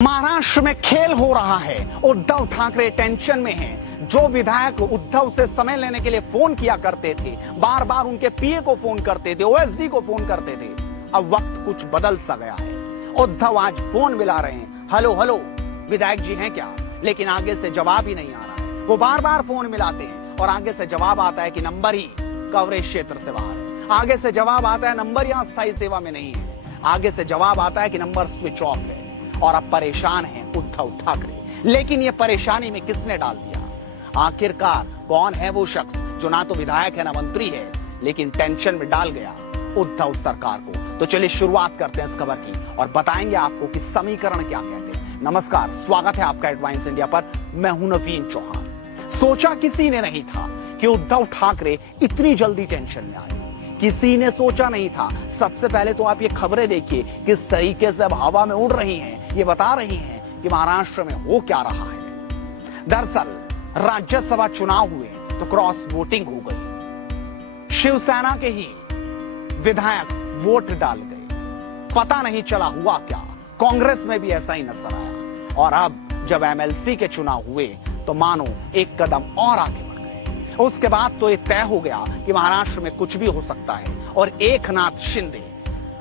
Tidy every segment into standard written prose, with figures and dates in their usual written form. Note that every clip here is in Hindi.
महाराष्ट्र में खेल हो रहा है। उद्धव ठाकरे टेंशन में हैं। जो विधायक उद्धव से समय लेने के लिए फोन किया करते थे, बार बार उनके पीए को फोन करते थे, ओएसडी को फोन करते थे, अब वक्त कुछ बदल सा गया है। उद्धव आज फोन मिला रहे हैं, हेलो हेलो विधायक जी हैं क्या, लेकिन आगे से जवाब ही नहीं आ रहा है। वो बार बार फोन मिलाते हैं और आगे से जवाब आता है कि नंबर ही कवरेज क्षेत्र से बाहर है। आगे से जवाब आता है नंबर यहाँ स्थायी सेवा में नहीं है। आगे से जवाब आता है कि नंबर स्विच ऑफ है। और अब परेशान हैं उद्धव ठाकरे। लेकिन ये परेशानी में किसने डाल दिया? आखिरकार कौन है वो शख्स जो ना तो विधायक है ना मंत्री है, लेकिन टेंशन में डाल गया उद्धव सरकार को? तो चलिए शुरुआत करते हैं इस खबर की और बताएंगे आपको कि समीकरण क्या कहते हैं। नमस्कार, स्वागत है आपका एडवांस इंडिया पर। मैं हूं नवीन चौहान। सोचा किसी ने नहीं था कि उद्धव ठाकरे इतनी जल्दी टेंशन में आए। किसी ने सोचा नहीं था। सबसे पहले तो आप ये खबरें देखिए किस तरीके से अब हवा में उड़ रही हैं। ये बता रही हैं कि महाराष्ट्र में हो क्या रहा है। दरअसल राज्यसभा चुनाव हुए तो क्रॉस वोटिंग हो गई। शिवसेना के ही विधायक वोट डाल गए। पता नहीं चला हुआ क्या, कांग्रेस में भी ऐसा ही नजर आया। और अब जब एमएलसी के चुनाव हुए तो मानो एक कदम और आगे बढ़ गए। उसके बाद तो ये तय हो गया कि महाराष्ट्र में कुछ भी हो सकता है। और एकनाथ शिंदे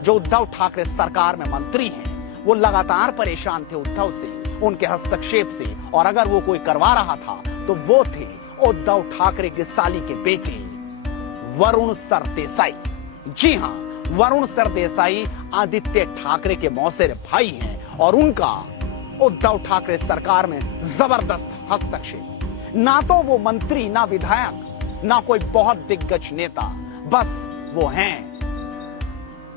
जो उद्धव ठाकरे सरकार में मंत्री हैं, वो लगातार परेशान थे उद्धव से, उनके हस्तक्षेप से। और अगर वो कोई करवा रहा था तो वो थे उद्धव ठाकरे के साली के बेटे वरुण सरदेसाई। जी हां, वरुण सरदेसाई आदित्य ठाकरे के मौसेरे भाई हैं और उनका उद्धव ठाकरे सरकार में जबरदस्त हस्तक्षेप। ना तो वो मंत्री, ना विधायक, ना कोई बहुत दिग्गज नेता, बस वो हैं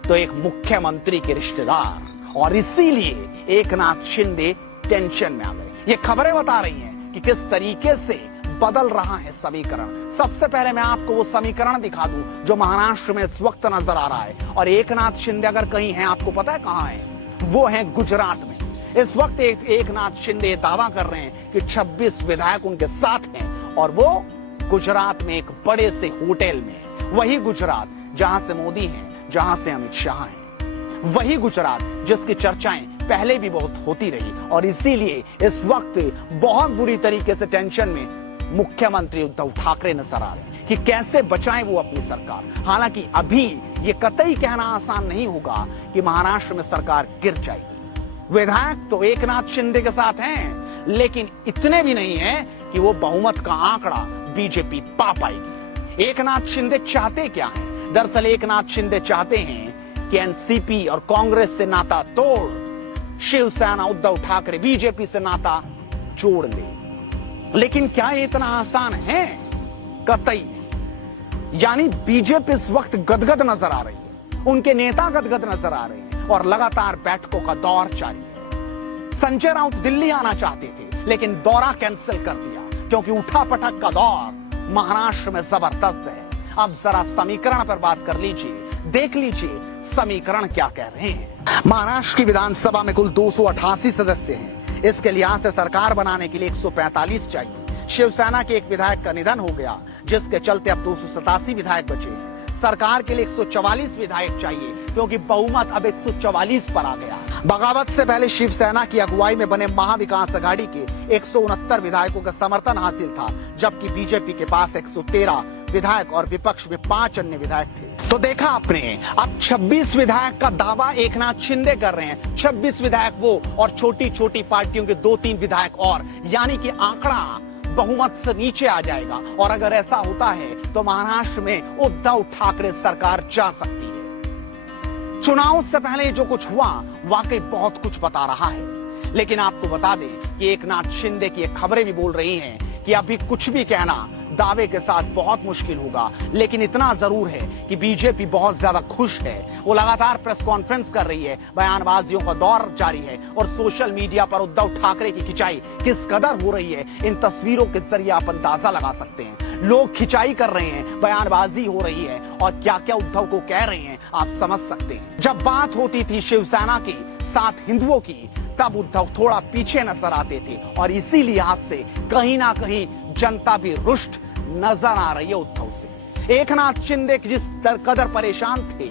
तो एक मुख्यमंत्री के रिश्तेदार। और इसीलिए एकनाथ शिंदे टेंशन में आ गए। ये खबरें बता रही हैं कि किस तरीके से बदल रहा है समीकरण। सबसे पहले मैं आपको वो समीकरण दिखा दूं जो महाराष्ट्र में इस वक्त नजर आ रहा है। और एकनाथ शिंदे अगर कहीं हैं, आपको पता है कहां है? वो है गुजरात में। इस वक्त एकनाथ शिंदे दावा कर रहे हैं कि 26 विधायक उनके साथ हैं और वो गुजरात में एक बड़े से होटल में। वही गुजरात जहां से मोदी हैं, जहां से अमित शाह हैं, वही गुजरात जिसकी चर्चाएं पहले भी बहुत होती रही। और इसीलिए इस वक्त बहुत बुरी तरीके से टेंशन में मुख्यमंत्री उद्धव ठाकरे नजर आ रहे हैं कि कैसे बचाएं वो अपनी सरकार। हालांकि अभी ये कतई कहना आसान नहीं होगा कि महाराष्ट्र में सरकार गिर जाएगी। विधायक तो एकनाथ शिंदे के साथ हैं, लेकिन इतने भी नहीं है कि वो बहुमत का आंकड़ा बीजेपी पा पाएगी। एकनाथ शिंदे चाहते क्या है? दरअसल एकनाथ शिंदे चाहते हैं कि एनसीपी और कांग्रेस से नाता तोड़ शिवसेना, उद्धव ठाकरे बीजेपी से नाता जोड़ ले। लेकिन क्या ये इतना आसान है? कतई नहीं। यानी बीजेपी इस वक्त गदगद नजर आ रही है, उनके नेता गदगद नजर आ रहे हैं और लगातार बैठकों का दौर जारी है। संजय राउत दिल्ली आना चाहते थे, लेकिन दौरा कैंसिल कर दिया क्योंकि उठापटक का दौर महाराष्ट्र में जबरदस्त है। अब जरा समीकरण पर बात कर लीजिए, देख लीजिए समीकरण क्या कह रहे हैं। महाराष्ट्र की विधानसभा में कुल 288 सदस्य हैं। इसके लिहाज से सरकार बनाने के लिए 145 चाहिए। शिवसेना के एक विधायक का निधन हो गया, जिसके चलते अब 287 विधायक बचे हैं। सरकार के लिए 144 विधायक चाहिए क्योंकि बहुमत अब 144 पर आ गया। बगावत से पहले शिवसेना की अगुवाई में बने महाविकास अघाड़ी के 169 विधायकों का समर्थन हासिल था, जबकि बीजेपी के पास 113 विधायक और विपक्ष में 5 अन्य विधायक थे। तो देखा आपने, अब 26 विधायक का दावा एकनाथ शिंदे कर रहे हैं। 26 विधायक वो और छोटी छोटी पार्टियों के 2-3 विधायक और, यानी कि आंकड़ा बहुमत से नीचे आ जाएगा। और अगर ऐसा होता है तो महाराष्ट्र में उद्धव ठाकरे सरकार जा सकती है। चुनाव से पहले जो कुछ हुआ वाकई बहुत कुछ बता रहा है। लेकिन आपको बता दें कि एकनाथ शिंदे की खबरें भी बोल रही हैं कि अभी कुछ भी कहना दावे के साथ बहुत मुश्किल होगा। लेकिन इतना जरूर है कि बीजेपी बहुत ज्यादा खुश है। वो लगातार प्रेस कॉन्फ्रेंस कर रही है, बयानबाजियों का दौर जारी है और सोशल मीडिया पर उद्धव ठाकरे की खिंचाई किस कदर हो रही है, इन तस्वीरों के जरिए आप अंदाजा लगा सकते हैं। लोग खिंचाई कर रहे हैं, बयानबाजी हो रही है और क्या क्या उद्धव को कह रहे हैं आप समझ सकते हैं। जब बात होती थी शिवसेना की साथ हिंदुओं की, तब उद्धव थोड़ा पीछे नजर आते थे और इसी लिहाज से कहीं ना कहीं जनता भी रुष्ट नजर आ रही है उद्धव से। एकनाथ शिंदे जिस कदर परेशान थे,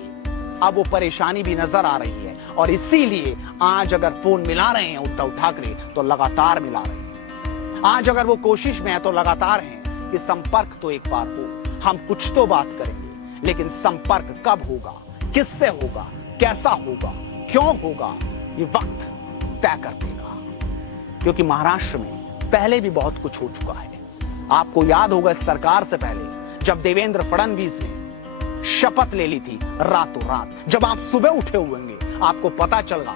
अब वो परेशानी भी नजर आ रही है और इसीलिए आज अगर फोन मिला रहे हैं उद्धव ठाकरे तो लगातार मिला रहे हैं। आज अगर वो कोशिश में है तो लगातार हैं कि संपर्क तो एक बार हो, हम कुछ तो बात करेंगे, लेकिन संपर्क कब होगा, किससे होगा, कैसा होगा, क्यों होगा, ये वक्त तय कर देगा। क्योंकि महाराष्ट्र में पहले भी बहुत कुछ हो चुका है। आपको याद होगा इस सरकार से पहले जब देवेंद्र फडणवीस ने शपथ ले ली थी रातों रात, जब आप सुबह उठे होंगे आपको पता चला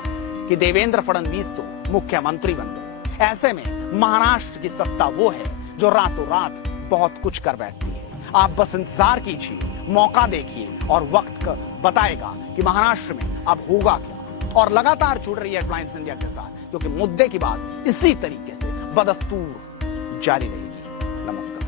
कि देवेंद्र फडणवीस तो मुख्यमंत्री बन गए। ऐसे में महाराष्ट्र की सत्ता वो है जो रातों रात बहुत कुछ कर बैठती है। आप बस इंतजार कीजिए, मौका देखिए और वक्त बताएगा कि महाराष्ट्र में अब होगा क्या। और लगातार जुड़ रही है हेडलाइंस इंडिया के साथ, क्योंकि मुद्दे की बात इसी तरीके से बदस्तूर जारी रहेगी। नमस्कार।